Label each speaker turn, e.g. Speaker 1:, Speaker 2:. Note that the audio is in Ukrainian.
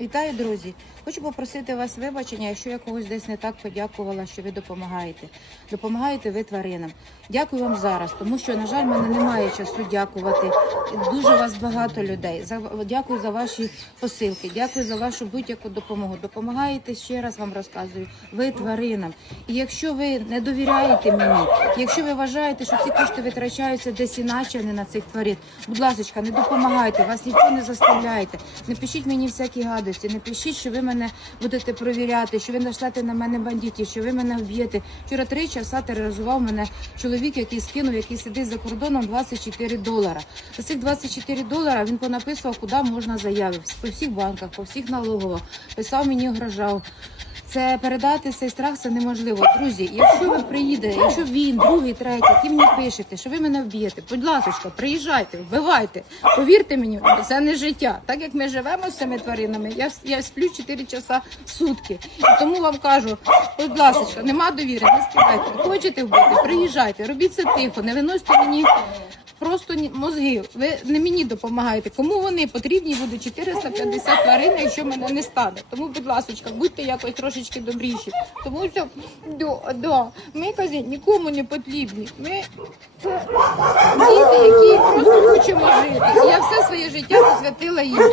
Speaker 1: Вітаю, друзі! Хочу попросити вас вибачення, якщо я когось десь не так подякувала, що ви допомагаєте. Допомагаєте ви тваринам. Дякую вам зараз, тому що, на жаль, мене немає часу дякувати. Дуже вас багато людей. Дякую за ваші посилки, дякую за вашу будь-яку допомогу. Допомагаєте ще раз вам розказую. Ви тваринам. І якщо ви не довіряєте мені, якщо ви вважаєте, що ці кошти витрачаються десь іначе, не на цих тварин, будь ласка, не допомагайте, вас ніхто не заставляйте. Не пишіть мені всякі гадості, не пишіть, що ви мене будете провіряти, що ви нашлете на мене бандитів, що ви мене вб'єте. Вчора три часа тероризував мене чоловік, який скинув, який сидить за кордоном 24 долара. За цих 24 долара він понаписував, куди можна заяви. По всіх банках, по всіх налогових. Писав мені, угрожав. Це передати цей страх це неможливо. Друзі, якщо ви приїдете, якщо він, другий, третій, які мені пишете, що ви мене вб'єте, будь ласка, приїжджайте, вбивайте. Повірте мені, це не життя. Так як ми живемо з цими тваринами, я, я сплю 4 часа в сутки. І тому вам кажу, будь ласка, нема довіри, не скидайте. Хочете вбити, приїжджайте, робіть це тихо, не виносьте мені. Просто мозги. Ви не мені допомагаєте. Кому вони потрібні будуть 450 тварин, якщо мене не стане. Тому, будь ласка, будьте якось трошечки добріші. Тому що до, до, ми казі нікому не потрібні. Ми діти, які просто хочемо жити. Я все своє життя посвятила їм.